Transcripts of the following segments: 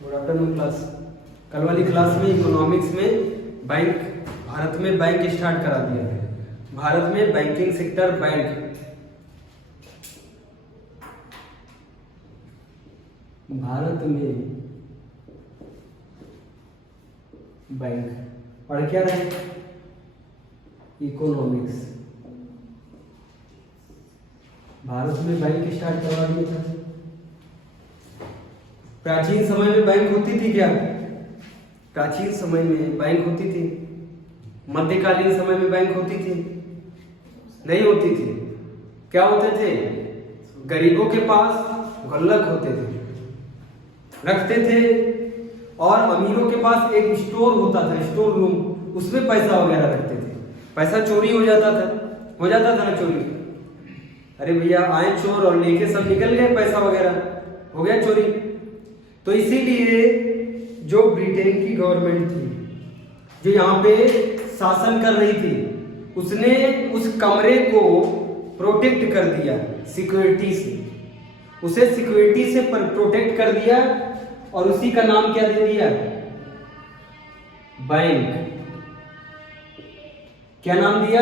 Good afternoon class. कल वाली class में इकोनॉमिक्स में बैंक, भारत में बैंक स्टार्ट करा दिया है। भारत में बैंकिंग सेक्टर, भारत में बैंक पढ़ क्या रहे, इकोनॉमिक्स। भारत में बैंक स्टार्ट करवा दिया था। प्राचीन समय में बैंक होती थी क्या? प्राचीन समय में बैंक होती थी? मध्यकालीन समय में बैंक होती थी? नहीं होती थी। क्या होते थे? गरीबों के पास गुल्लक होते थे, रखते थे, और अमीरों के पास एक स्टोर होता था, स्टोर रूम, उसमें पैसा वगैरह रखते थे। पैसा चोरी हो जाता था ना चोरी। अरे भैया आए चोर और लेके सब निकल गए, पैसा वगैरह हो गया चोरी। तो इसीलिए जो ब्रिटेन की गवर्नमेंट थी, जो यहाँ पे शासन कर रही थी, उसने उस कमरे को प्रोटेक्ट कर दिया सिक्योरिटी से, उसे सिक्योरिटी से प्रोटेक्ट कर दिया, और उसी का नाम क्या दे दिया? बैंक। क्या नाम दिया?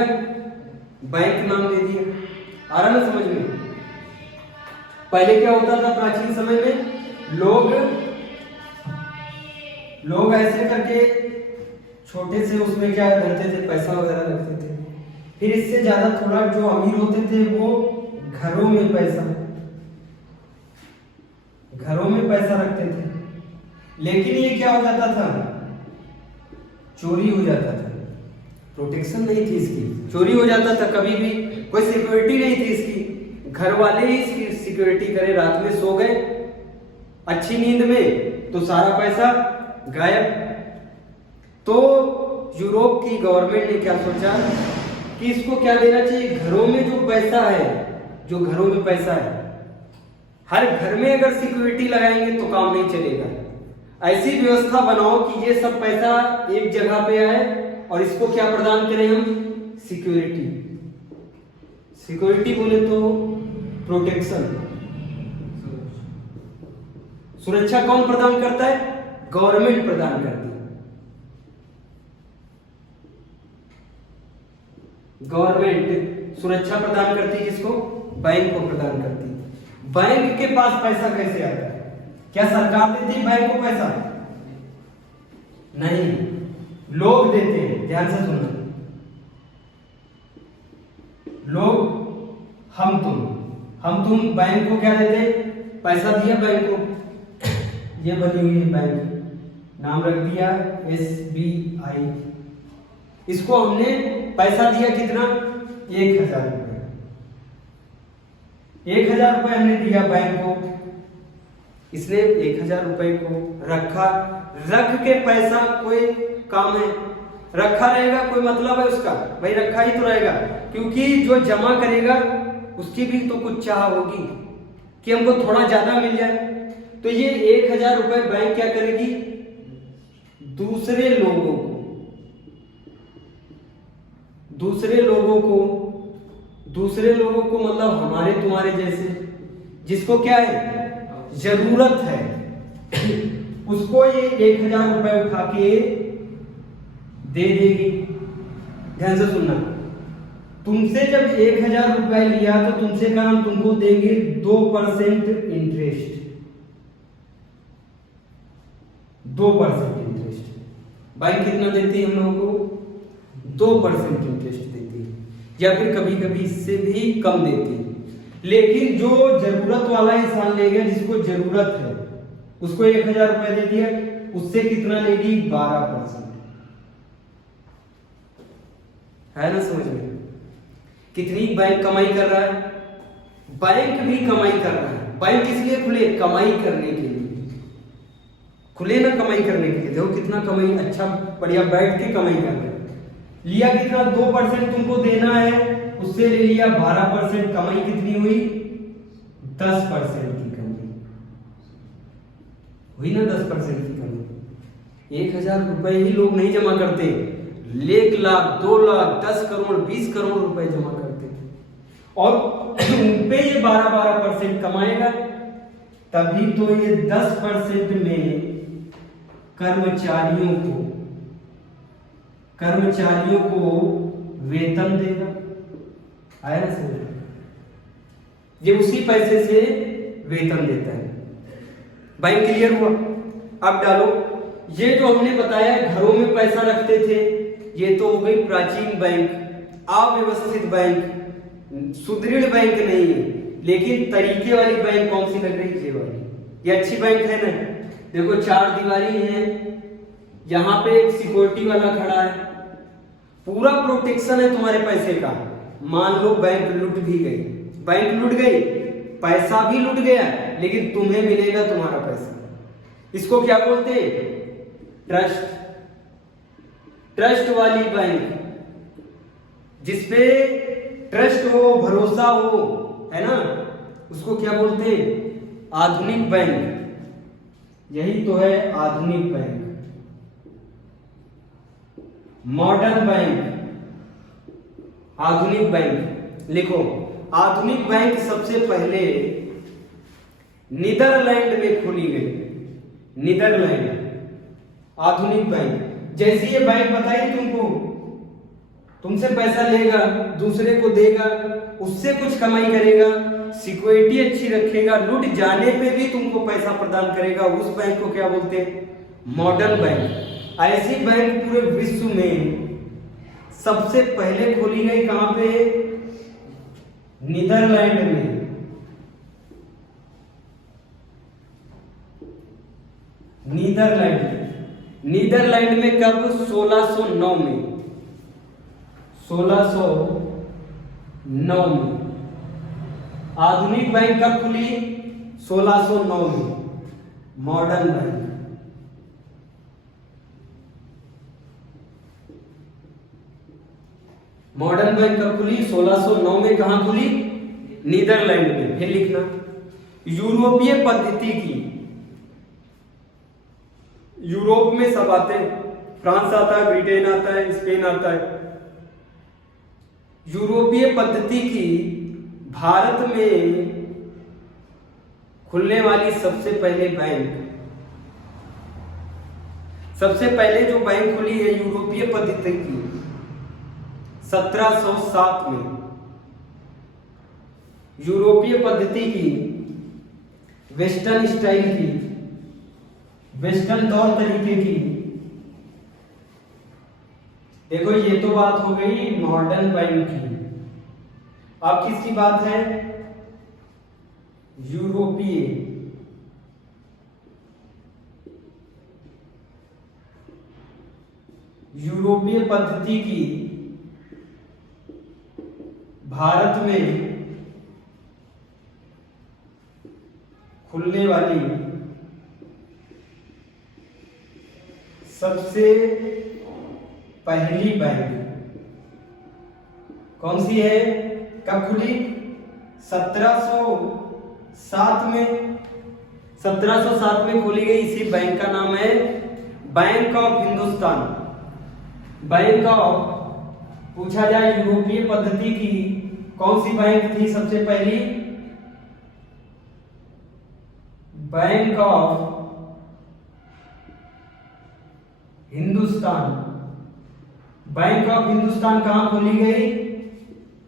बैंक नाम दे दिया। आ रहा ना समझ में? पहले क्या होता था प्राचीन समय में? लोग ऐसे करके छोटे से उसमें क्या करते थे, पैसा वगैरह रखते थे। फिर इससे ज्यादा थोड़ा जो अमीर होते थे वो घरों में पैसा रखते थे। लेकिन ये क्या हो जाता था? चोरी हो जाता था। प्रोटेक्शन नहीं थी इसकी, चोरी हो जाता था। कभी भी कोई सिक्योरिटी नहीं थी इसकी, घर वाले ही इसकी सिक्योरिटी करे। रात में सो गए अच्छी नींद में तो सारा पैसा गायब। तो यूरोप की गवर्नमेंट ने क्या सोचा कि इसको क्या देना चाहिए, घरों में जो पैसा है, हर घर में अगर सिक्योरिटी लगाएंगे तो काम नहीं चलेगा। ऐसी व्यवस्था बनाओ कि ये सब पैसा एक जगह पे आए, और इसको क्या प्रदान करें हम? सिक्योरिटी बोले तो प्रोटेक्शन, सुरक्षा कौन प्रदान करता है? गवर्नमेंट प्रदान करती है। गवर्नमेंट सुरक्षा प्रदान करती है किसको? बैंक को प्रदान करती है। बैंक के पास पैसा कैसे आता है? क्या सरकार देती है बैंक को पैसा? नहीं, लोग देते हैं। ध्यान से सुनना, लोग, हम तुम बैंक को क्या देते हैं? पैसा दिया बैंक को, ये बनी हुई है बैंक, नाम रख दिया SBI। इसको हमने पैसा दिया कितना? 1000 रुपये। 1000 रुपये हमने दिया बैंक को, इसने 1000 रुपये को रखा। रख के पैसा कोई काम है? रखा रहेगा, कोई मतलब है उसका? भाई रखा ही तो रहेगा, क्योंकि जो जमा करेगा उसकी भी तो कुछ चाह होगी कि हमको थोड़ा ज्यादा मिल जाए। तो ये 1000 रुपये बैंक क्या करेगी? दूसरे लोगों को मतलब हमारे तुम्हारे जैसे, जिसको क्या है, जरूरत है, उसको ये 1000 रुपये उठा के दे देगी। ध्यान से सुनना, तुमसे जब 1000 रुपये लिया तो तुमसे कहा हम तुमको देंगे 2% इंटरेस्ट। 2% इंटरेस्ट बैंक कितना देती है हम लोगों को? 2% इंटरेस्ट देती है, या फिर कभी कभी इससे भी कम देती है। लेकिन जो जरूरत वाला इंसान लेगा, जिसको जरूरत है, उसको 1000 रुपये दे दिया, उससे कितना लेगी? 12%। है ना समझ में? कितनी बैंक कमाई कर रहा है? बैंक भी कमाई कर रहा है। बैंक इसलिए खुले, कमाई करने के लिए खुले ना, कमाई करने के लिए। देखो कितना कमाई, अच्छा बढ़िया बैठ के कमाई कर रहे हैं। लिया कितना? 2% तुमको देना है, उससे ले लिया 12%। कमाई कितनी हुई? 10% की कमाई हुई ना, 10% की कमाई। 1000 रुपये ही लोग नहीं जमा करते, 1 लाख, 2 लाख, 10 करोड़, 20 करोड़ रुपए जमा करते थे, और उन पे ये 12% कमाएगा। तभी तो ये 10% में कर्मचारियों को वेतन देगा। आया ना समझ? ये उसी पैसे से वेतन देता है। बैंक क्लियर हुआ? अब डालो, ये जो हमने बताया घरों में पैसा रखते थे, ये तो हो गई प्राचीन बैंक, अव्यवस्थित बैंक, सुदृढ़ बैंक नहीं है। लेकिन तरीके वाली बैंक कौन सी लग रही है? ये वाली, ये अच्छी बैंक है ना। देखो 4 दीवारी है, यहाँ पे एक सिक्योरिटी वाला खड़ा है, पूरा प्रोटेक्शन है तुम्हारे पैसे का। मान लो बैंक लूट भी गई, बैंक लूट गई, पैसा भी लूट गया, लेकिन तुम्हें मिलेगा तुम्हारा पैसा। इसको क्या बोलते हैं? ट्रस्ट। ट्रस्ट वाली बैंक, जिसपे ट्रस्ट हो, भरोसा हो, है ना, उसको क्या बोलते हैं? आधुनिक बैंक। यही तो है आधुनिक बैंक, मॉडर्न बैंक, आधुनिक बैंक। लिखो, आधुनिक बैंक सबसे पहले नीदरलैंड में खोली गई। नीदरलैंड, आधुनिक बैंक। जैसी ये बैंक बताई तुमको, तुमसे पैसा लेगा, दूसरे को देगा, उससे कुछ कमाई करेगा, सिक्योरिटी अच्छी रखेगा, लूट जाने पे भी तुमको पैसा प्रदान करेगा, उस बैंक को क्या बोलते हैं? Modern bank. ऐसी बैंक पूरे विश्व में सबसे पहले खोली गई कहां पे? नीदरलैंड में। नीदरलैंड में कब? 1609 में। 1609 में। आधुनिक बैंक कब खुली? 1609 में। Modern bank. मॉडर्न बैंक कब खुली? 1609 में। कहां खुली? नीदरलैंड में। फिर लिखना, यूरोपीय पद्धति की। यूरोप में सब आते हैं, फ्रांस आता है, ब्रिटेन आता है, स्पेन आता है। यूरोपीय पद्धति की भारत में खुलने वाली सबसे पहले बैंक, सबसे पहले जो बैंक खुली है यूरोपीय पद्धति की, 1707 में। यूरोपीय पद्धति की, वेस्टर्न स्टाइल की, वेस्टर्न तौर तरीके की। देखो ये तो बात हो गई मॉडर्न बैंक की। अब किसकी बात है? यूरोपीय। यूरोपीय पद्धति की भारत में खुलने वाली सबसे पहली बैंक कौन सी है? कब खुली? 1707 में। 1707 में खोली गई। इसी बैंक का नाम है bank of Hindustan. Bank of, पूछा जाए यूरोपीय पद्धति की कौन सी बैंक थी सबसे पहली? Bank of Hindustan. Bank of Hindustan कहां खोली गई?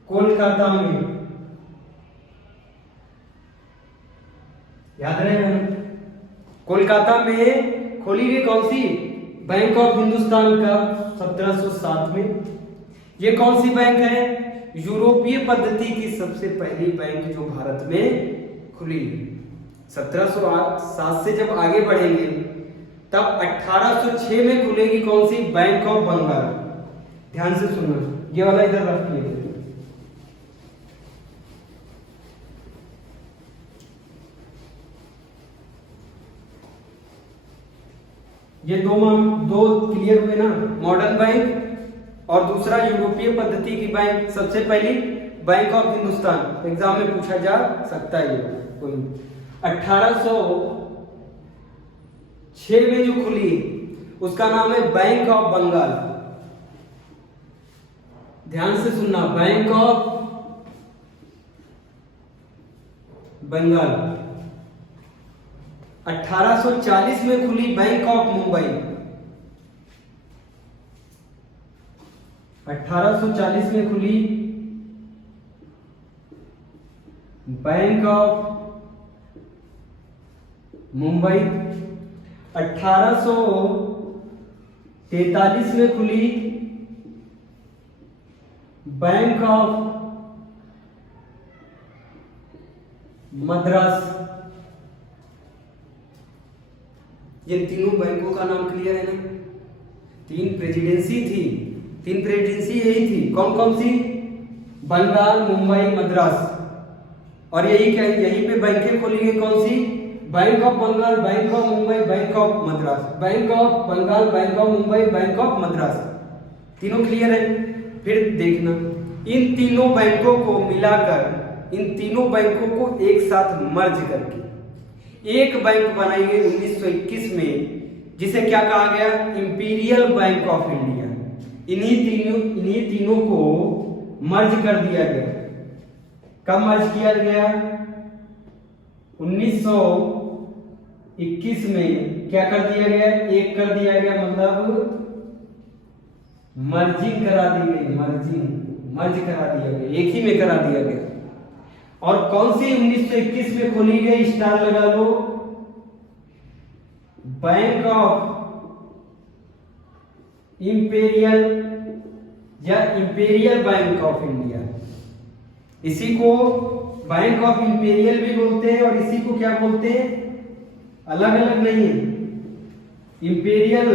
कोलकाता में। याद रहेगा, कोलकाता में खोली गई कौन सी? बैंक ऑफ हिंदुस्तान का 1707 में। ये कौन सी बैंक है? यूरोपीय पद्धति की सबसे पहली बैंक जो भारत में खुली। 1707 से जब आगे बढ़ेंगे तब 1806 में खुलेगी कौन सी? Bank of Bengal. ध्यान से सुनना, ये वाला इधर रखिए। ये दो क्लियर हुए ना, मॉडर्न बैंक और दूसरा यूरोपीय पद्धति की बैंक। सबसे पहली बैंक ऑफ हिंदुस्तान, एग्जाम में पूछा जा सकता है ये कोई। 1806 में जो खुली उसका नाम है बैंक ऑफ बंगाल। ध्यान से सुनना, बैंक ऑफ बंगाल। 1840 में खुली बैंक ऑफ मुंबई। 1840 में खुली बैंक ऑफ मुंबई। 1843 में खुली बैंक ऑफ मद्रास। ये तीनों बैंकों का नाम क्लियर है ना? तीन प्रेसिडेंसी थी, तीन प्रेसिडेंसी यही थी। कौन कौन सी? बंगाल, मुंबई, मद्रास। और यही क्या, यहीं पे बैंकें खोली गई। कौन सी? Bank of Bengal, bank of Mumbai, bank of Madras. Bank of Bengal, bank of Mumbai, bank of Madras. तीनों क्लियर है? फिर देखना, इन तीनों बैंकों को मिलाकर, इन तीनों बैंकों को एक साथ मर्ज करके एक बैंक बनाई गई 1921 में, जिसे क्या कहा गया? Imperial bank of India. इन्हीं तीनों को मर्ज कर दिया गया। कब मर्ज किया गया? 1921 में क्या कर दिया गया? एक कर दिया गया, मतलब मर्जिंग करा दी गई। मर्ज करा दिया गया, एक ही में करा दिया गया। और कौन सी 1921 में खोली गई? स्टार लगा लो। बैंक ऑफ इंपीरियल या इंपीरियल बैंक ऑफ इंडिया। इसी को बैंक ऑफ इंपीरियल भी बोलते हैं और इसी को क्या बोलते हैं? अलग अलग नहीं है। इंपीरियल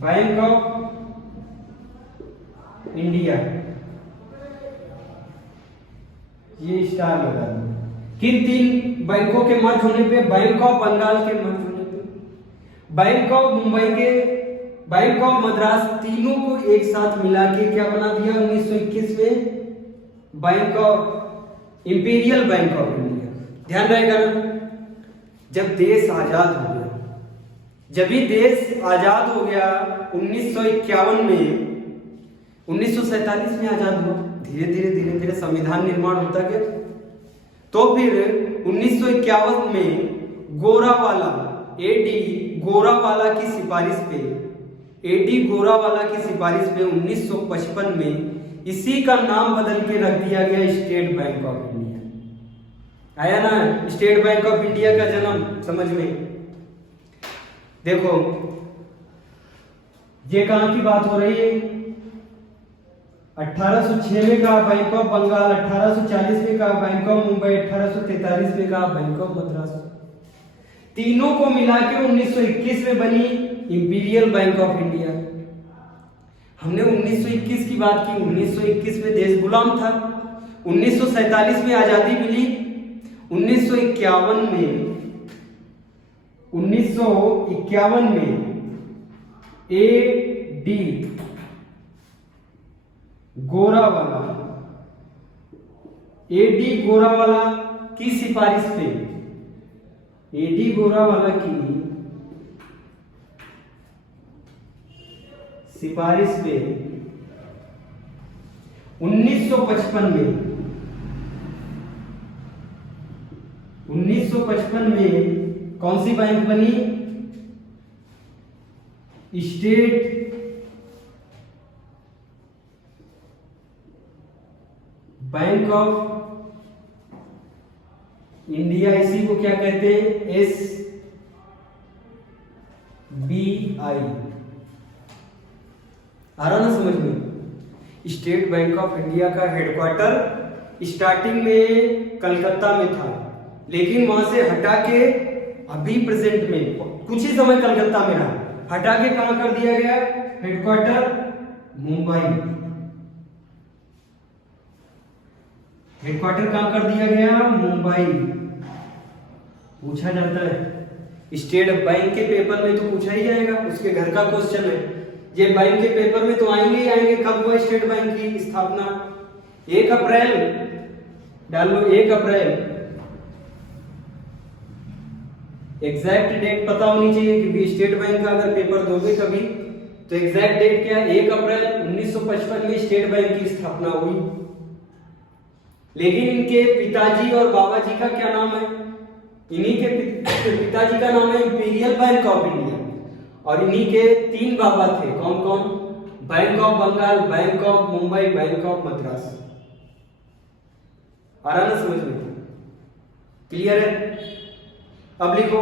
बैंक ऑफ इंडिया, ये स्टार लगा दो। किन तीन बैंकों के मर्ज होने पे? बैंक ऑफ बंगाल के मर्ज होने पे, बैंक ऑफ मुंबई के, बैंक ऑफ मद्रास, तीनों को एक साथ मिला के क्या बना दिया 1921 में? Bank of imperial bank of India. ध्यान रहेगा ना? जब देश आजाद हो गया, जब भी देश आजाद हो गया 1951 में, 1947 में आजाद हुआ, धीरे धीरे संविधान निर्माण होता गया। तो फिर 1951 में गोरावाला, एडी गोरावाला की सिफारिश पे, 1955 में इसी का नाम बदल के रख दिया गया स्टेट बैंक ऑफ इंडिया। आया ना स्टेट बैंक ऑफ इंडिया का जन्म समझ में? देखो ये कहां की बात हो रही है? 1806 में कहा बैंक ऑफ बंगाल, 1840 में कहा बैंक ऑफ मुंबई, 1843 में कहा बैंक ऑफ मद्रास। तीनों को मिला के 1921 में बनी इंपीरियल बैंक ऑफ इंडिया। हमने 1921 की बात की। 1921 में देश गुलाम था। 1947 में आजादी मिली। 1951 में एडी गोरावाला की सिफारिश पे, एडी गोरावाला की सिफारिश पे 1955 में कौन सी बैंक बनी? State bank of India. इसी को क्या कहते हैं? SBI। आ रहा ना समझ में? स्टेट बैंक ऑफ इंडिया का हेडक्वार्टर स्टार्टिंग में कलकत्ता में था, लेकिन वहां से हटा के अभी प्रेजेंट में कुछ ही समय कलकत्ता में रहा, हटा के कहां कर दिया गया? हेडक्वार्टर मुंबई। हेडक्वार्टर कहां कर दिया गया? मुंबई। पूछा जाता है स्टेट बैंक के पेपर में, तो पूछा ही जाएगा, उसके घर का क्वेश्चन है। ये बैंक के पेपर में तो आएंगे ही आएंगे। कब हुआ स्टेट बैंक की स्थापना? 1 अप्रैल डाल लो, 1 अप्रैल। एग्जैक्ट डेट पता होनी चाहिए, क्योंकि स्टेट बैंक का अगर पेपर दोगे कभी तो एग्जैक्ट डेट क्या है? 1 अप्रैल 1955 में स्टेट बैंक की स्थापना हुई। लेकिन इनके पिताजी और बाबा जी का क्या नाम है? इन्हीं के पिताजी का नाम है इंपीरियल बैंक ऑफ इंडिया, और इन्हीं के 3 बाबा थे। कौन कौन? Bank of Bengal, bank of Mumbai, bank of Madras. आ रहा ना समझ में? क्लियर है? अब लिखो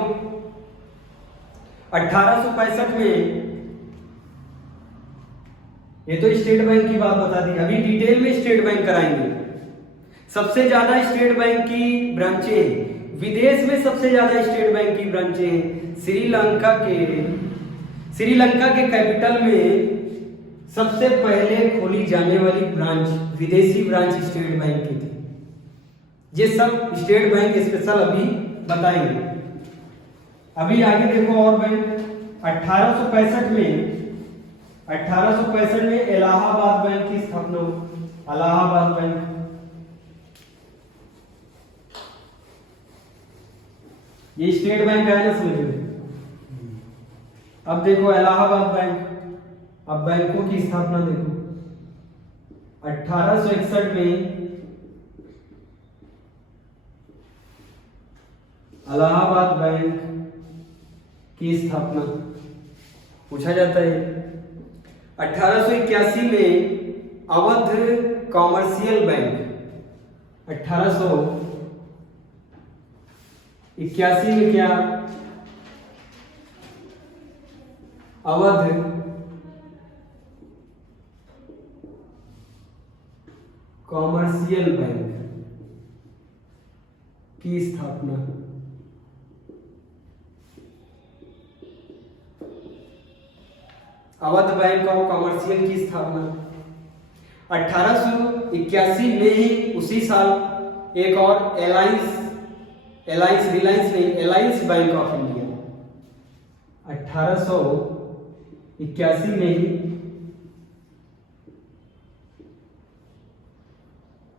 1865 में, ये तो स्टेट बैंक की बात बता दी, अभी डिटेल में स्टेट बैंक कराएंगे। सबसे ज्यादा स्टेट बैंक की ब्रांचें, विदेश में सबसे ज्यादा स्टेट बैंक की ब्रांचें हैं श्रीलंका के कैपिटल में सबसे पहले खोली जाने वाली ब्रांच, विदेशी ब्रांच स्टेट बैंक की थी। ये सब स्टेट बैंक स्पेशल अभी बताएंगे। अभी आगे देखो और बैंक 1865 में इलाहाबाद बैंक की स्थापना हुई। इलाहाबाद बैंक, ये स्टेट बैंक है ना, समझ। अब देखो इलाहाबाद बैंक, अब बैंकों की स्थापना देखो 1861 में इलाहाबाद बैंक की स्थापना पूछा जाता है। 1881 में अवध कॉमर्शियल बैंक, 1881 में क्या? अवध कॉमर्शियल बैंक की स्थापना। अवध बैंक ऑफ कॉमर्शियल की स्थापना 1881 में ही, उसी साल एक और एलायंस बैंक ऑफ इंडिया 1881 में ही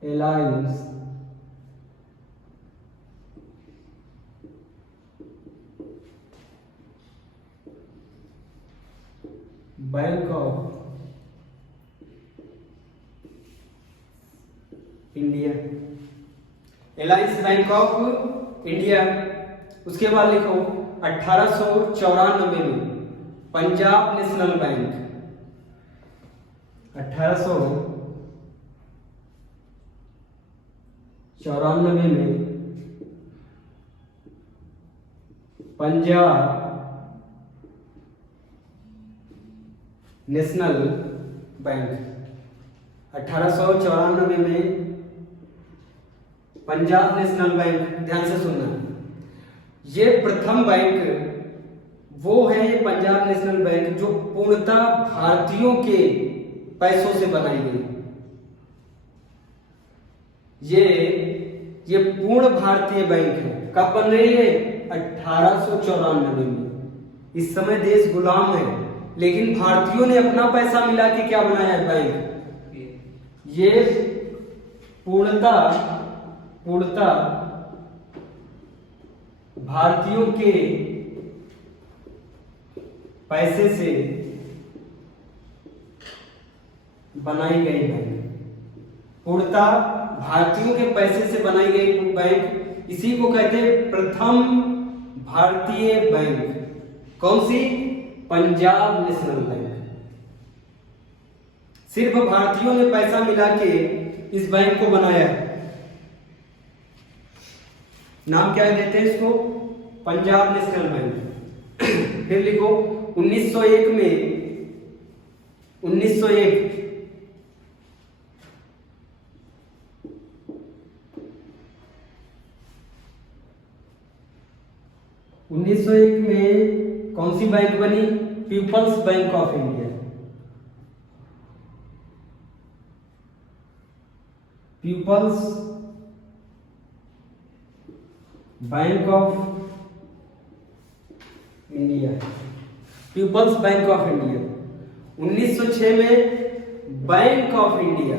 alliance bank of India, alliance bank of India. उसके बाद लिखो 1894 में पंजाब नेशनल बैंक, 1894 में पंजाब नेशनल बैंक, 1894 में पंजाब नेशनल बैंक। ध्यान से सुनना, ये प्रथम बैंक वो है, ये पंजाब नेशनल बैंक जो पूर्णतः भारतीयों के पैसों से बनाई गई। ये पूर्ण भारतीय बैंक है। कब बन रही है? 1894 में। इस समय देश गुलाम है, लेकिन भारतीयों ने अपना पैसा मिला के क्या बनाया है? बैंक। ये पूर्णतः भारतीयों के पैसे से बनाई गई बैंक, पूर्णतः भारतीयों के पैसे से बनाई गई बैंक, इसी को कहते हैं प्रथम भारतीय बैंक। कौन सी? Punjab national bank. सिर्फ भारतीयों ने पैसा मिला के इस बैंक को बनाया। नाम क्या देते हैं इसको? Punjab national Bank. फिर लिखो 1901 में 1901 में कौन सी बैंक बनी? People's Bank of India. People's Bank of India, People's Bank of India. 1906 में बैंक ऑफ इंडिया,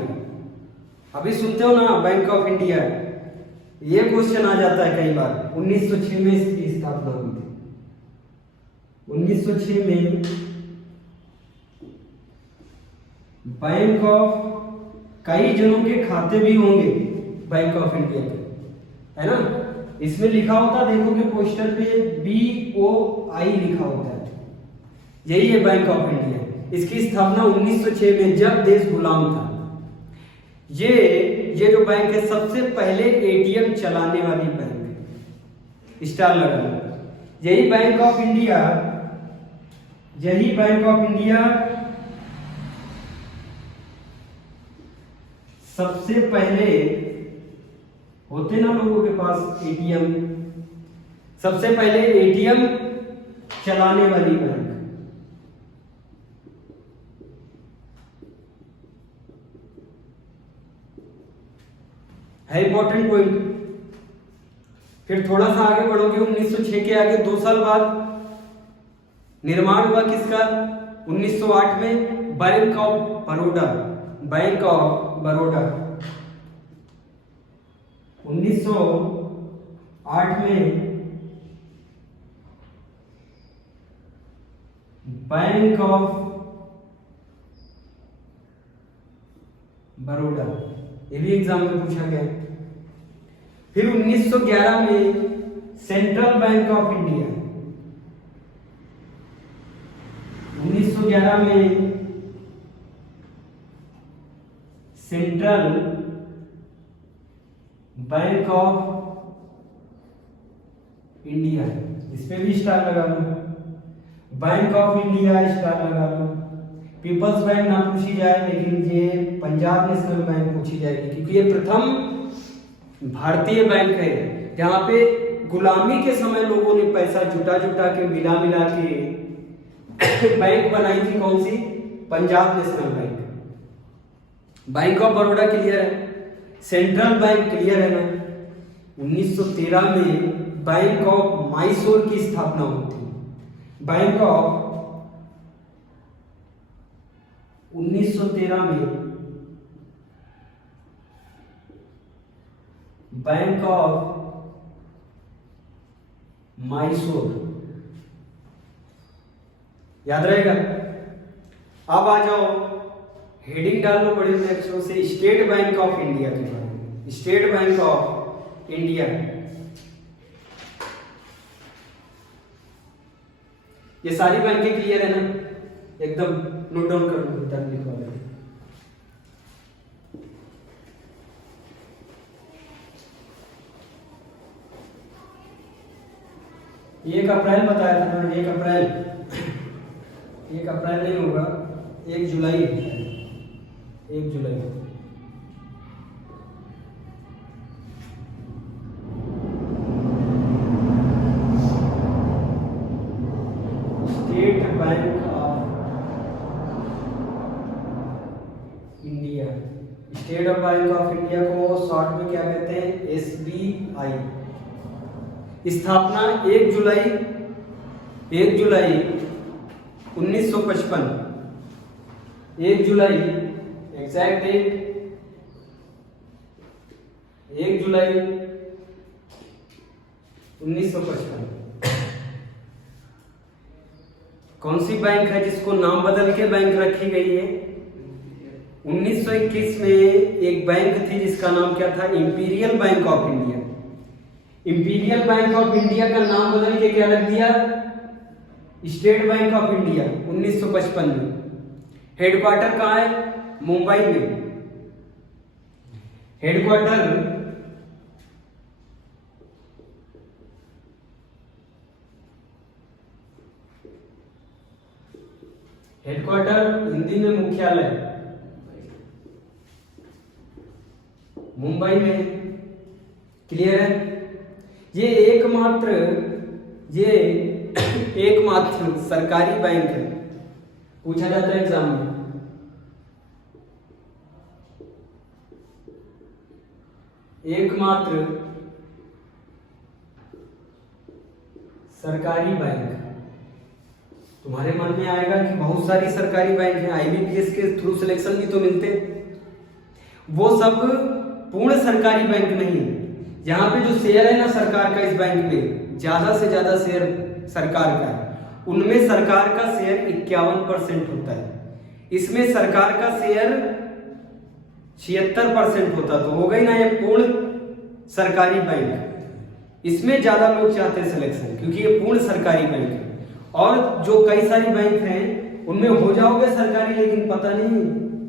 अभी सुनते हो ना बैंक ऑफ इंडिया, ये क्वेश्चन आ जाता है कई बार। 1906 में इसकी स्थापना हुई थी। 1906 में बैंक ऑफ, कई जनों के खाते भी होंगे बैंक ऑफ इंडिया के, है ना? इसमें लिखा होता, देखोगे पोस्टर पे BOI लिखा होता है, यही है बैंक ऑफ इंडिया। इसकी स्थापना 1906 में जब देश गुलाम था। ये जो बैंक है सबसे पहले ATM चलाने वाली बैंक है, स्टार लगा लो। यही बैंक ऑफ इंडिया सबसे पहले, होते ना लोगों के पास ATM, सबसे पहले ATM चलाने वाली बैंक है। Important point. फिर थोड़ा सा आगे बढ़ोगे, 1906 के आगे 2 साल बाद निर्माण हुआ किसका? 1908 में बैंक ऑफ बड़ौदा। 1908 में बैंक ऑफ बड़ौदा, ये भी एग्जाम में पूछा गया। फिर 1911 में सेंट्रल बैंक ऑफ इंडिया। 1911 में सेंट्रल बैंक ऑफ इंडिया, इसमें भी स्टार लगा लो। बैंक ऑफ इंडिया स्टार लगा लो। पीपल्स बैंक ना पूछी जाए, लेकिन ये पंजाब नेशनल बैंक पूछी जाएगी, क्योंकि ये प्रथम भारतीय बैंक है जहां पे गुलामी के समय लोगों ने पैसा जुटा के मिला के बैंक बनाई थी। कौन सी? Punjab national bank. Bank of Baroda clear है, सेंट्रल बैंक क्लियर है ना। 1913 में बैंक ऑफ मैसूर की स्थापना हुई थी। बैंक ऑफ 1913 में बैंक ऑफ मैसूर, याद रहेगा। अब आ जाओ, हेडिंग डाल लो बड़े बड़े अक्षरों से, स्टेट बैंक ऑफ इंडिया के बारे में। स्टेट बैंक ऑफ इंडिया, ये सारी बैंकें क्लियर है ना? एकदम नोट डाउन कर लो, तक लिखवा लो। एक अप्रैल बताया था ना, 1 अप्रैल, 1 अप्रैल नहीं होगा, 1 जुलाई, 1 जुलाई। State bank of India, state bank of India को शॉर्ट में क्या कहते हैं? SBI। स्थापना 1 जुलाई 1955। 1 जुलाई एग्जैक्ट डेट, 1 जुलाई 1955। कौन सी बैंक है जिसको नाम बदल के बैंक रखी गई है? 1921 में एक बैंक थी जिसका नाम क्या था? Imperial bank of India. Imperial bank of India का नाम बदल के क्या रख दिया? स्टेट बैंक ऑफ इंडिया 1955 में। हेडक्वार्टर कहाँ है? मुंबई में। हेडक्वार्टर हिंदी में मुख्यालय मुंबई में। क्लियर है? ये एकमात्र सरकारी बैंक है, पूछा जाता है एग्जाम में। एकमात्र सरकारी बैंक। तुम्हारे मन में आएगा कि बहुत सारी सरकारी बैंक हैं, IBPS के थ्रू सिलेक्शन भी तो मिलते, वो सब पूर्ण सरकारी बैंक नहीं। यहाँ पे जो शेयर है ना सरकार का, इस बैंक में ज्यादा से ज्यादा शेयर सरकार का है। उनमें सरकार का शेयर 51% होता है, इसमें सरकार का शेयर 76% होता, तो हो गई ना ये पूर्ण सरकारी बैंक। इसमें ज्यादा लोग चाहते हैं सिलेक्शन, क्योंकि ये पूर्ण सरकारी बैंक है। और जो कई सारी बैंक हैं उनमें हो जाओगे सरकारी, लेकिन पता नहीं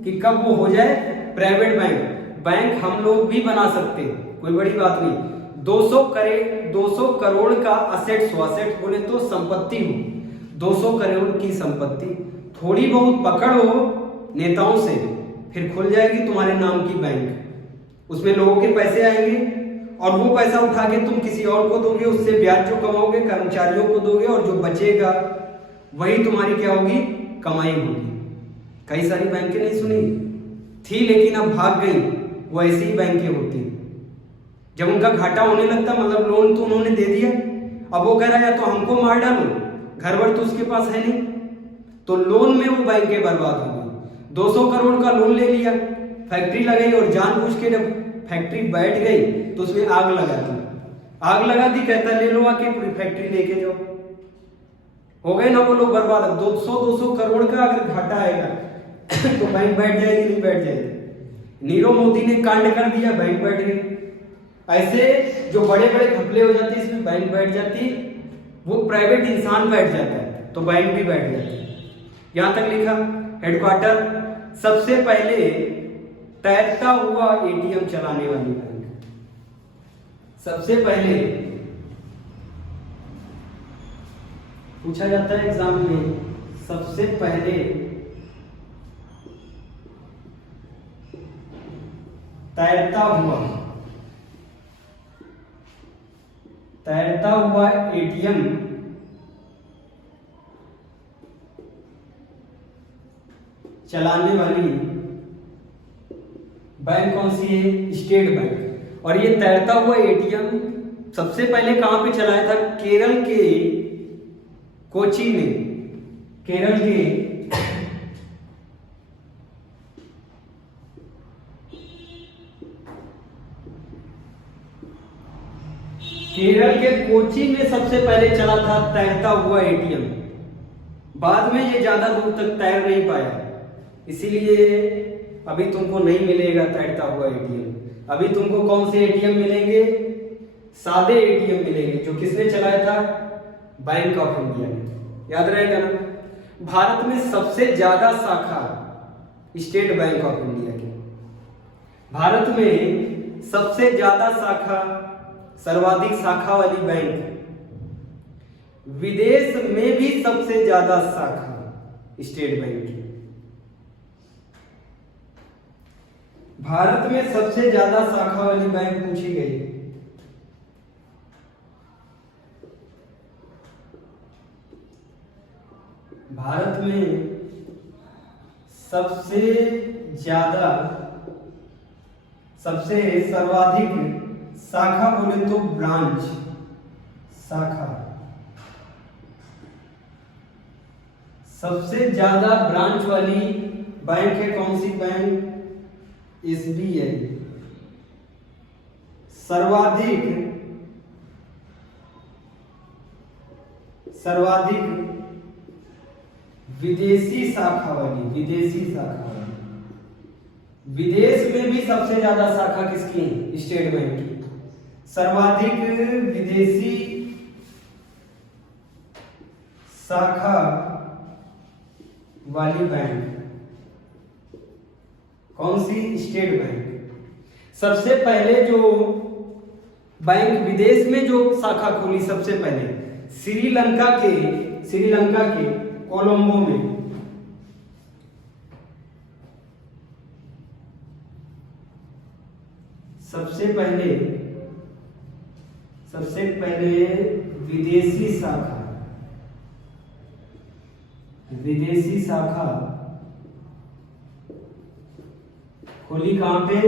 कि कब वो हो जाए प्राइवेट बैंक। बैंक हम लोग भी बना सकते हैं, कोई बड़ी बात नहीं। 200 करोड़ का असेट्स हो, असेट्स बोले तो संपत्ति हो, 200 करोड़ की संपत्ति, थोड़ी बहुत पकड़ हो नेताओं से, फिर खुल जाएगी तुम्हारे नाम की बैंक। उसमें लोगों के पैसे आएंगे और वो पैसा उठा के तुम किसी और को दोगे, उससे ब्याज जो कमाओगे कर्मचारियों को दोगे, और जो बचेगा वही तुम्हारी क्या होगी, कमाई होगी। कई सारी बैंकें नहीं सुनी थी, लेकिन अब भाग गई, वो ऐसी ही बैंकें होती। जब उनका घाटा होने लगता, मतलब लोन तो उन्होंने दे दिया, अब वो कह रहा है या तो हमको मार डालो, घर भर तो उसके पास है नहीं, तो लोन में वो बैंकें बर्बाद हो गई। 200 करोड़ का लोन ले लिया, फैक्ट्री लगाई, और जानबूझ के जब फैक्ट्री बैठ गई तो उसमें आग लगा दी, कहता ले लो आके पूरी फैक्ट्री लेके जाओ। हो गए ना वो लोग बर्बाद। अब 200 करोड़ का अगर घाटा आएगा तो बैंक बैठ जाएगी, नहीं बैठ जाएगी। नीरव मोदी ने कांड कर दिया, बैंक बैठ गई। ऐसे जो बड़े बड़े घपले हो जाते हैं, इसमें बैंक बैठ जाती, वो प्राइवेट इंसान बैठ जाता है तो बैंक भी बैठ जाती है। यहां तक लिखा हेडक्वार्टर, सबसे पहले तैरता हुआ एटीएम चलाने वाली बैंक, सबसे पहले पूछा जाता है एग्जाम में, सबसे पहले तैरता हुआ एटीएम चलाने वाली बैंक कौन सी है, स्टेट बैंक। और ये तैरता हुआ एटीएम सबसे पहले कहां पे चलाया था, केरल के कोची में, केरल के कोची में सबसे पहले चला था तैरता हुआ एटीएम। बाद में ये ज्यादा दूर तक तैर नहीं पाया, इसीलिए अभी तुमको नहीं मिलेगा तैरता हुआ एटीएम। अभी तुमको कौन से एटीएम मिलेंगे, सादे एटीएम मिलेंगे, जो किसने चलाया था, बैंक ऑफ इंडिया ने। याद रहेगा ना। भारत में सबसे ज्यादा शाखा स्टेट बैंक ऑफ इंडिया की, भारत में सबसे ज्यादा शाखा, सर्वाधिक शाखा वाली बैंक, विदेश में भी सबसे ज्यादा शाखा स्टेट बैंक की। भारत में सबसे ज्यादा शाखा वाली बैंक पूछी गई, भारत में सबसे ज्यादा, सबसे सर्वाधिक शाखा बोले तो ब्रांच, शाखा, सबसे ज्यादा ब्रांच वाली बैंक है कौन सी बैंक, एसबीआई। सर्वाधिक विदेशी शाखा वाली, विदेश में भी सबसे ज्यादा शाखा किसकी है, स्टेट बैंक की। सर्वाधिक विदेशी शाखा वाली बैंक कौन सी, स्टेट बैंक। सबसे पहले जो बैंक विदेश में जो शाखा खोली, सबसे पहले श्रीलंका के कोलंबो में, सबसे पहले विदेशी शाखा खोली कहां पे,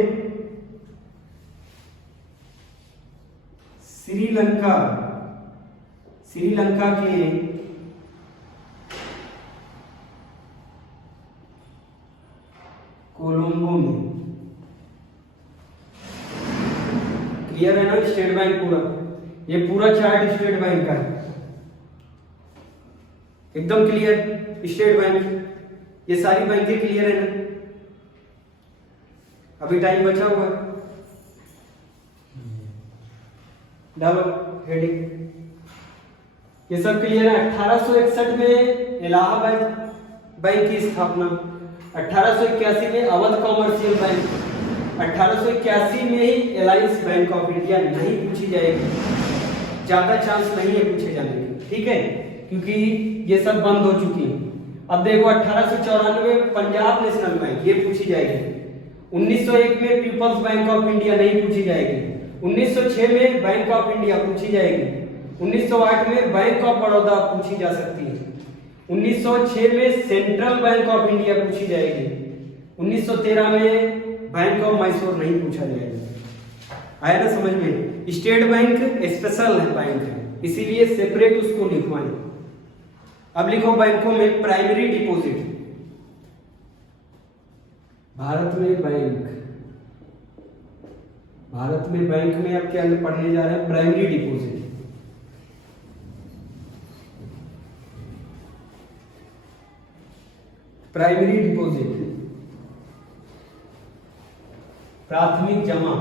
श्रीलंका के कोलंबो में। क्लियर है ना स्टेट बैंक पूरा, ये पूरा चार्ट स्टेट बैंक का है, एकदम क्लियर। स्टेट बैंक, ये सारी बैंकें क्लियर है ना। अभी टाइम बचा हुआ है, डालो। हेडिंग। ये सब क्लियर है। 1861 में इलाहाबाद बैंक की स्थापना, 1881 में अवध कॉमर्शियल बैंक, 1881 में ही अलायंस बैंक ऑफ इंडिया। नहीं पूछी जाएगी, ज्यादा चांस नहीं है पूछे जाने की, ठीक है, क्योंकि ये सब बंद हो चुकी है। अब देखो 1894 में पंजाब नेशनल बैंक, ये पूछी जाएगी। 1901 में पीपल्स बैंक ऑफ इंडिया, नहीं पूछी जाएगी। 1906 में बैंक ऑफ इंडिया पूछी जाएगी। 1908 में बैंक ऑफ बड़ौदा पूछी जा सकती है। 1906 में सेंट्रल बैंक ऑफ इंडिया पूछी जाएगी। 1913 में बैंक ऑफ मैसूर नहीं पूछा जाएगा। आया ना समझ में? स्टेट बैंक स्पेशल है बैंक है, इसीलिए सेपरेट उसको लिखवाएं। अब लिखो बैंकों में प्राइमरी डिपॉजिट। भारत में बैंक में अब क्या पढ़ने जा रहे हैं? Primary deposit. प्राइमरी डिपॉजिट, प्राथमिक जमा।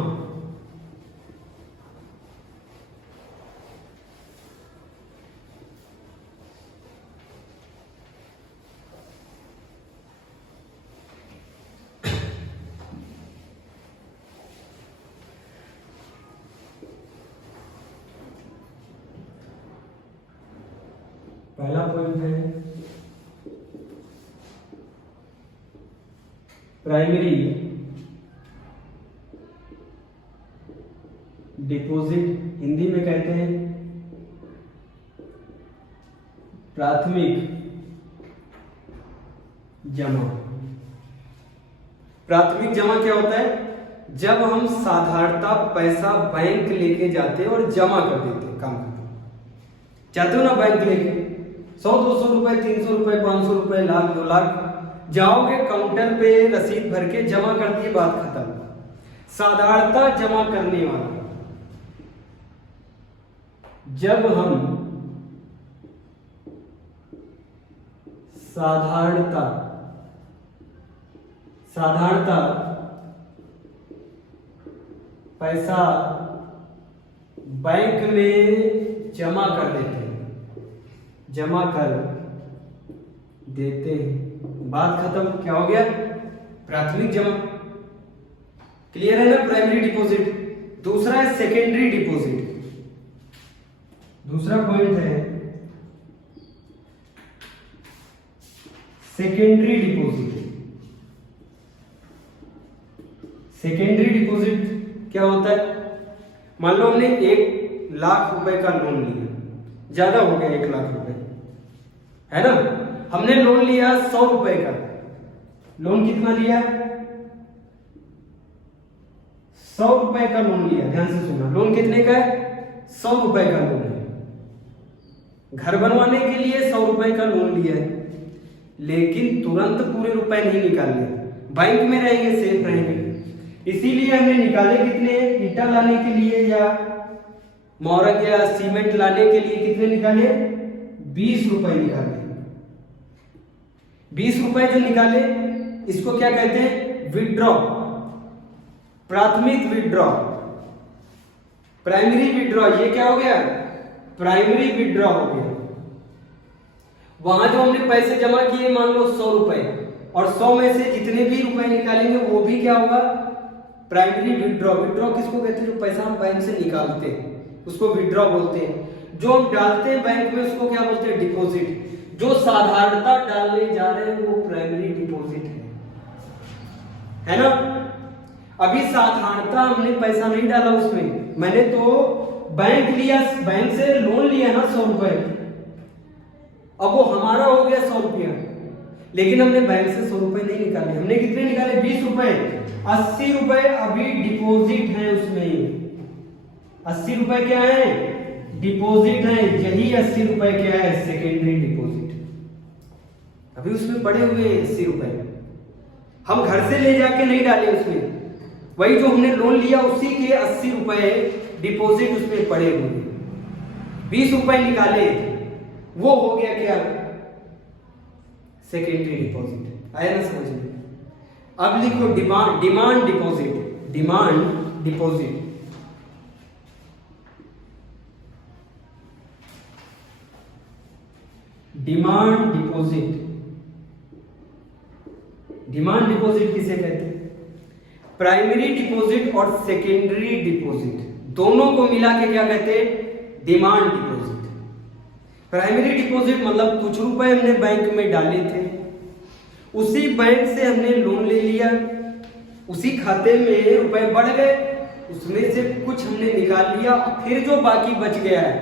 पहला पॉइंट है प्राइमरी डिपॉजिट, हिंदी में कहते हैं प्राथमिक जमा। प्राथमिक जमा क्या होता है? जब हम साधारणतः पैसा बैंक लेके जाते और जमा कर देते, काम करते जाते हो ना बैंक लेके, 100-200 रुपए, 300 रुपए, 500 रुपए, लाख, 2 लाख, जाओगे काउंटर पे रसीद भर के जमा कर दिए, बात खत्म। साधारणतः जमा करने वाला, जब हम साधारणतः पैसा बैंक में जमा कर देते हैं, बात खत्म। क्या हो गया? प्राथमिक जमा। क्लियर है ना? Primary deposit. दूसरा है सेकेंडरी डिपॉजिट। दूसरा पॉइंट है सेकेंडरी डिपॉजिट। सेकेंडरी डिपॉजिट क्या होता है? मान लो हमने 1 लाख रुपए का लोन लिया, ज्यादा हो गया 1 लाख रुपए, है ना? हमने लोन लिया 100 रुपए का। लोन कितना लिया? 100 रुपए का लोन लिया। ध्यान से सुनना, लोन कितने का है? 100 रुपए का लोन है। घर बनवाने के लिए 100 रुपए का लोन लिया है, लेकिन तुरंत पूरे रुपए नहीं निकालने, बैंक में रहेंगे, सेफ रहेंगे। इसीलिए हमने निकाले कितने? ईटा लाने के लिए या मोरंग या सीमेंट लाने के लिए कितने निकाले? 20 रुपए निकाले। 20 रुपए जो निकाले, इसको क्या कहते हैं? विड्रॉ। प्राथमिक विड्रॉ, प्राइमरी विड्रॉ। ये क्या हो गया? प्राइमरी विड्रॉ हो गया। वहां जो हमने पैसे जमा किए, मान लो 100 रुपए, और 100 में से जितने भी रुपए निकालेंगे वो भी क्या होगा? Primary withdraw. विड्रॉ किसको कहते हैं? जो पैसा हम बैंक से निकालते हैं उसको विड्रॉ बोलते हैं। जो हम डालते हैं बैंक में उसको क्या बोलते हैं? डिपॉजिट। जो साधारणतः डालने जा रहे हैं वो प्राइमरी डिपॉजिट है ना? अभी साधारणतः हमने पैसा नहीं डाला उसमें, मैंने तो बैंक लिया, बैंक से लोन लिया ना 100 रुपए, अब वो हमारा हो गया 100 रुपया, लेकिन हमने बैंक से 100 रुपए नहीं निकाले। हमने कितने निकाले? 20 रुपए। 80 रुपए अभी डिपॉजिट है उसमें। 80 रुपए क्या है? डिपॉजिट है। यही 80 रुपए क्या है? Secondary deposit. अभी उसमें पड़े हुए 80 रुपए, हम घर से ले जाके नहीं डाले उसमें, वही जो हमने लोन लिया उसी के 80 रुपए डिपॉजिट उसमें पड़े हुए। 20 रुपए निकाले, वो हो गया क्या? Secondary deposit. आया ना समझ में? अब लिखो demand deposit. Demand deposit demand deposit. Demand deposit किसे कहते हैं? प्राइमरी डिपॉजिट और सेकेंडरी डिपॉजिट दोनों को मिला के क्या कहते हैं? Demand deposit. प्राइमरी डिपॉजिट मतलब कुछ रुपए हमने बैंक में डाले थे, उसी बैंक से हमने लोन ले लिया, उसी खाते में रुपए बढ़ गए, उसमें से कुछ हमने निकाल लिया, फिर जो बाकी बच गया है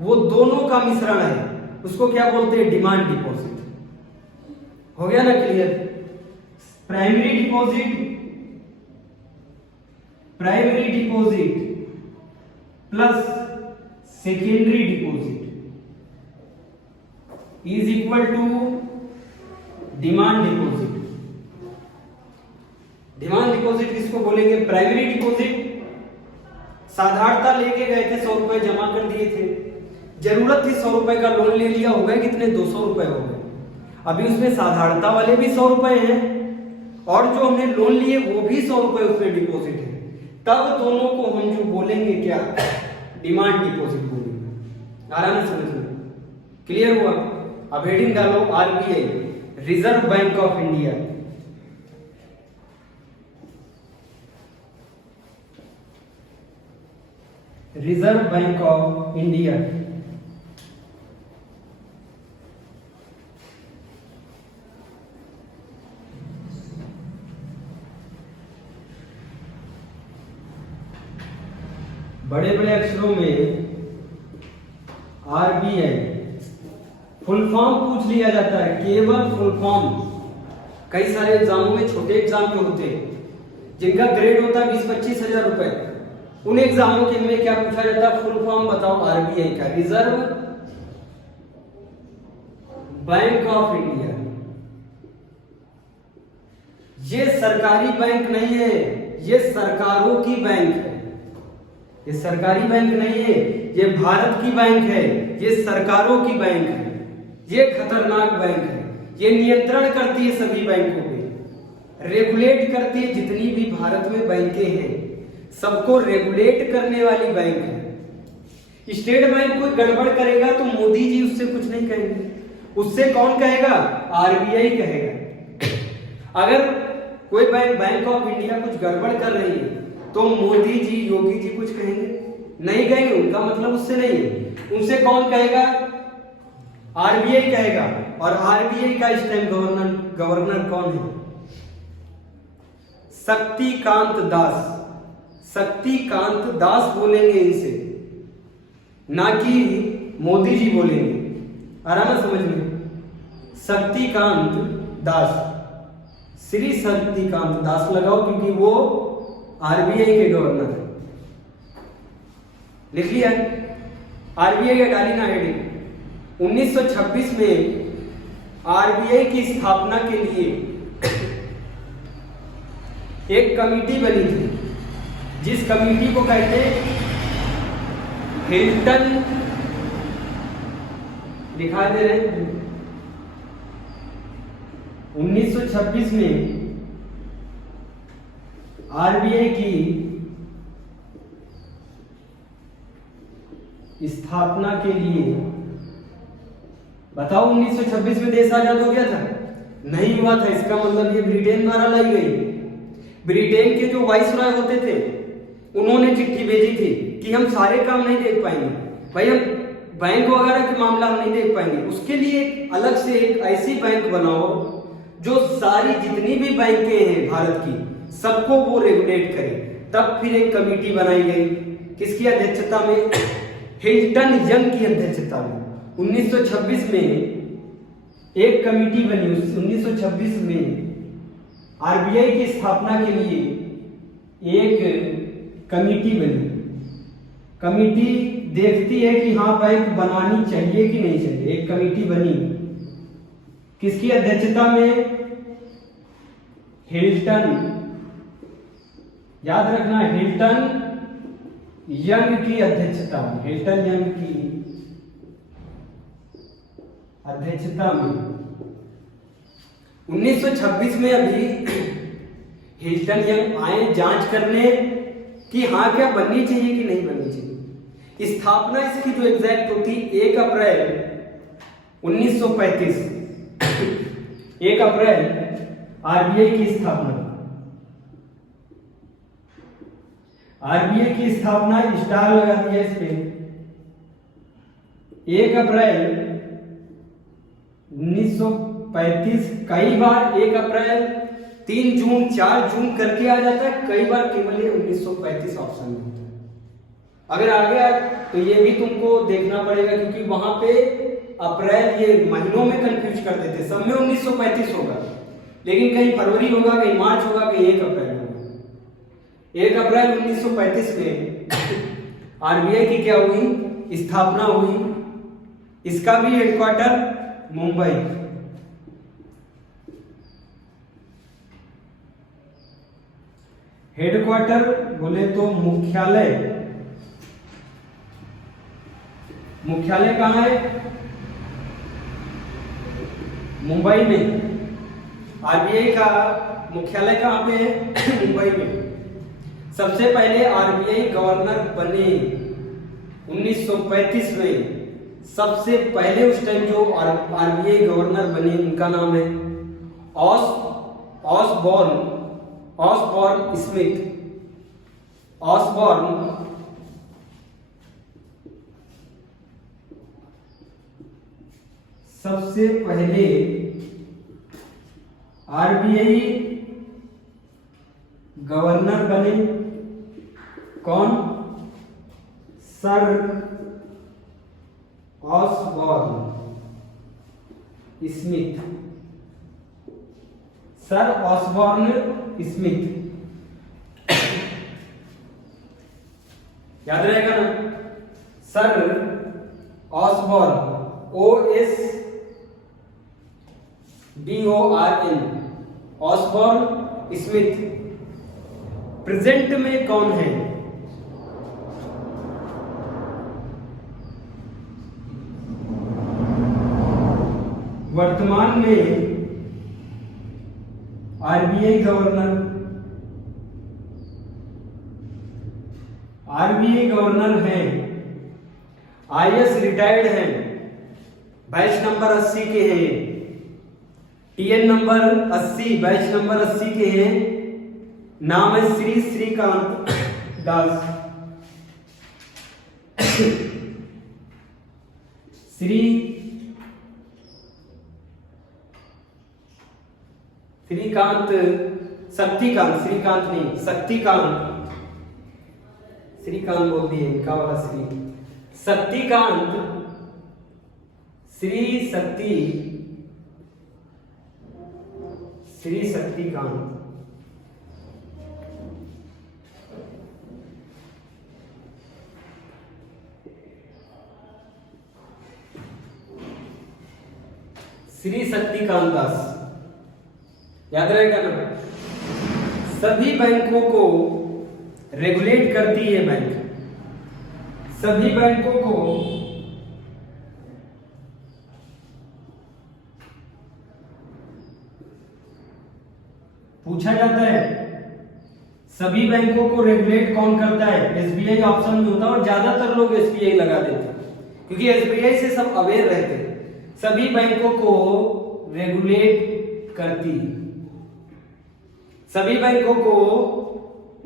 वो दोनों का मिश्रण है, उसको क्या बोलते हैं? Demand deposit. हो गया ना clear? Primary deposit plus secondary deposit is equal to demand deposit. Demand deposit किसको बोलेंगे? प्राइमरी डिपॉजिट साधारणता लेके गए थे, 100 रुपए जमा कर दिए थे, जरूरत थी 100 रुपए का, लोन ले लिया, हो गए कितने? 200 रुपए हो गए। अभी उसमें साधारणता वाले भी 100 रुपए हैं और जो हमने लोन लिए वो भी 100 रुपए उसमें डिपॉजिट है, तब दोनों को हम जो बोलेंगे क्या? डिमांड डिपॉजिट बोलेंगे। आराम से समझ में क्लियर हुआ? अब हेडिंग डालो RBI, reserve bank of India. Reserve bank of India बड़े बड़े अक्षरों में आरबीआई फुल फॉर्म पूछ लिया जाता है, केवल फुल फॉर्म। कई सारे एग्जामों में छोटे एग्जाम में होते हैं जिनका ग्रेड होता है 20-25 हजार रुपए, उन एग्जामों के में क्या पूछा जाता है? फुल फॉर्म बताओ आरबीआई का। Reserve bank of India. ये सरकारी बैंक नहीं है, ये सरकारों की बैंक है। ये सरकारी बैंक नहीं है, ये भारत की बैंक है, ये सरकारों की बैंक है, ये खतरनाक बैंक है। ये नियंत्रण करती है सभी बैंकों पे, रेगुलेट करती है। जितनी भी भारत में बैंकें हैं सबको रेगुलेट करने वाली बैंक है। स्टेट बैंक कोई गड़बड़ करेगा तो मोदी जी उससे कुछ नहीं कहेंगे, उससे कौन कहेगा? आरबीआई कहेगा। अगर कोई बैंक ऑफ इंडिया कुछ गड़बड़ कर रही है तो मोदी जी, योगी जी कुछ कहेंगे? नहीं कहेंगे, उनका मतलब उससे नहीं है। उनसे कौन कहेगा? आरबीआई कहेगा। और आरबीआई का इस टाइम गवर्नर कौन है? शक्तिकांत दास। शक्तिकांत दास बोलेंगे इनसे, ना कि मोदी जी बोलेंगे। आराम से समझ में, शक्तिकांत दास, श्री शक्तिकांत दास लगाओ क्योंकि वो आरबीआई के गवर्नर है। लिख लिया? आरबीआई का डाली ना हेडिंग। 1926 में आरबीआई की स्थापना के लिए एक कमेटी बनी थी, जिस कमेटी को कहते हिल्टन, दिखा दे रहे हैं। 1926 में आरबीआई की स्थापना के लिए, बताओ 1926 में देश आजाद हो गया था? नहीं हुआ था। इसका मतलब ये ब्रिटेन द्वारा लाई गई। ब्रिटेन के जो वाइसरॉय होते थे उन्होंने चिट्ठी भेजी थी कि हम सारे काम नहीं देख पाएंगे भाई, हम बैंक वगैरह के मामला हम नहीं देख पाएंगे, उसके लिए अलग से एक ऐसी बैंक बनाओ जो सारी जितनी भी बैंकें हैं भारत की सबको वो रेगुलेट करे। तब फिर एक कमेटी बनाई गई, किसकी अध्यक्षता में? हिल्टन यंग की अध्यक्षता में 1926 में एक कमेटी बनी। 1926 में आरबीआई की स्थापना के लिए एक कमेटी बनी। कमेटी देखती है कि हाँ बैंक बनानी चाहिए कि नहीं चाहिए। एक कमेटी बनी, किसकी अध्यक्षता में? हिल्टन, याद रखना, हिल्टन यंग की अध्यक्षता में, हिल्टन यंग की अध्यक्षता में 1926 में अभी हिल्टन यंग आए जांच करने कि हाँ क्या बननी चाहिए कि नहीं बननी चाहिए। स्थापना इसकी जो एग्जैक्ट होती 1 अप्रैल 1935 1 अप्रैल आरबीआई की स्थापना। आरबीआई की स्थापना स्टार लगा दिया इस पे। 1 अप्रैल 1935। कई बार 1 अप्रैल 3 जून 4 जून करके आ जाता है, कई बार केवल ये 1935 ऑप्शन में होता है। अगर आ गया तो ये भी तुमको देखना पड़ेगा, क्योंकि वहां पे अप्रैल ये महीनों में कंफ्यूज कर देते, सब में 1935 होगा, लेकिन कहीं फरवरी होगा, कहीं मार्च होगा, कहीं 1 अप्रैल होगा। 1 अप्रैल 1935 में आरबीआई की क्या हुई, स्थापना हुई। इसका भी हेडक्वार्टर मुंबई। हेडक्वार्टर बोले तो मुख्यालय, मुख्यालय कहां है, मुंबई में। आरबीआई का मुख्यालय कहां पे है, मुंबई में। सबसे पहले आरबीआई गवर्नर बने 1935 में। सबसे पहले उस टाइम जो आरबीआई गवर्नर बने उनका नाम है ऑसबॉर्न स्मिथ। ऑसबॉर्न सबसे पहले आरबीआई गवर्नर बने। कौन, sir Osborne Smith. Sir Osborne Smith, याद रहेगा ना, sir Osborne, OSBORN, Osborne Smith. Present में कौन है, वर्तमान में आरबीआई गवर्नर हैं, आईएएस रिटायर्ड हैं, बैच नंबर 80 के हैं, टीएन नंबर 80, बैच नंबर 80 के हैं। नाम है श्री श्रीकांत दास। श्रीकांत, शक्तिकांत, श्रीकांत नहीं, शक्तिकांत, श्रीकांत बोल दिए, इनका वाला शक्तिकांत, श्री शक्तिकांत। श्री शक्तिकांत दास, याद रहेगा ना। सभी बैंकों को रेगुलेट करती है बैंक, सभी बैंकों को पूछा जाता है, सभी बैंकों को रेगुलेट कौन करता है, एसबीआई ऑप्शन में होता है, और ज्यादातर लोग एसबीआई लगा देते हैं, क्योंकि एसबीआई से सब अवेयर रहते हैं। सभी बैंकों को रेगुलेट करती है, सभी बैंकों को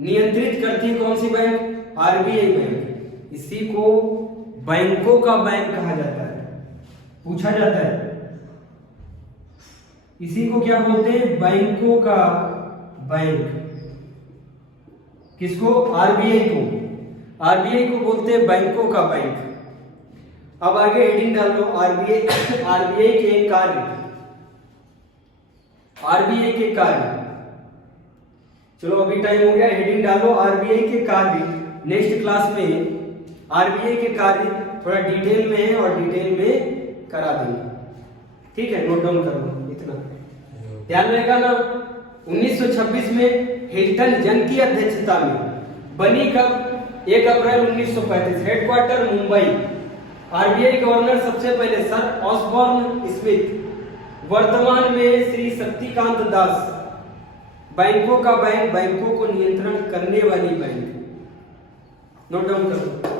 नियंत्रित करती है। कौन सी बैंक, आरबीआई बैंक। इसी को बैंकों का बैंक कहा जाता है, पूछा जाता है। इसी को क्या बोलते हैं, बैंकों का बैंक। किसको, आरबीआई को। आरबीआई को बोलते हैं बैंकों का बैंक। अब आगे हेडिंग डाल लो, आरबीआई के कार्य, आरबीआई के कार्य। चलो अभी टाइम हो गया, हेडिंग डालो आरबीआई के कार्य। नेक्स्ट क्लास में आरबीआई के कार्य थोड़ा डिटेल में है और डिटेल में करा देंगे, ठीक है। नोट डाउन कर लो, इतना ध्यान रहेगा ना। 1926 में हिल्टन जन की अध्यक्षता में बनी, कब, 1 अप्रैल 1935। हेडक्वार्टर मुंबई। आरबीआई गवर्नर सबसे पहले सर ऑसबॉर्न स्मिथ। वर्तमान में श्री शक्तिकांत दास। बैंकों का बैंक, बैंकों को नियंत्रण करने वाली बैंक। नोट डाउन करो।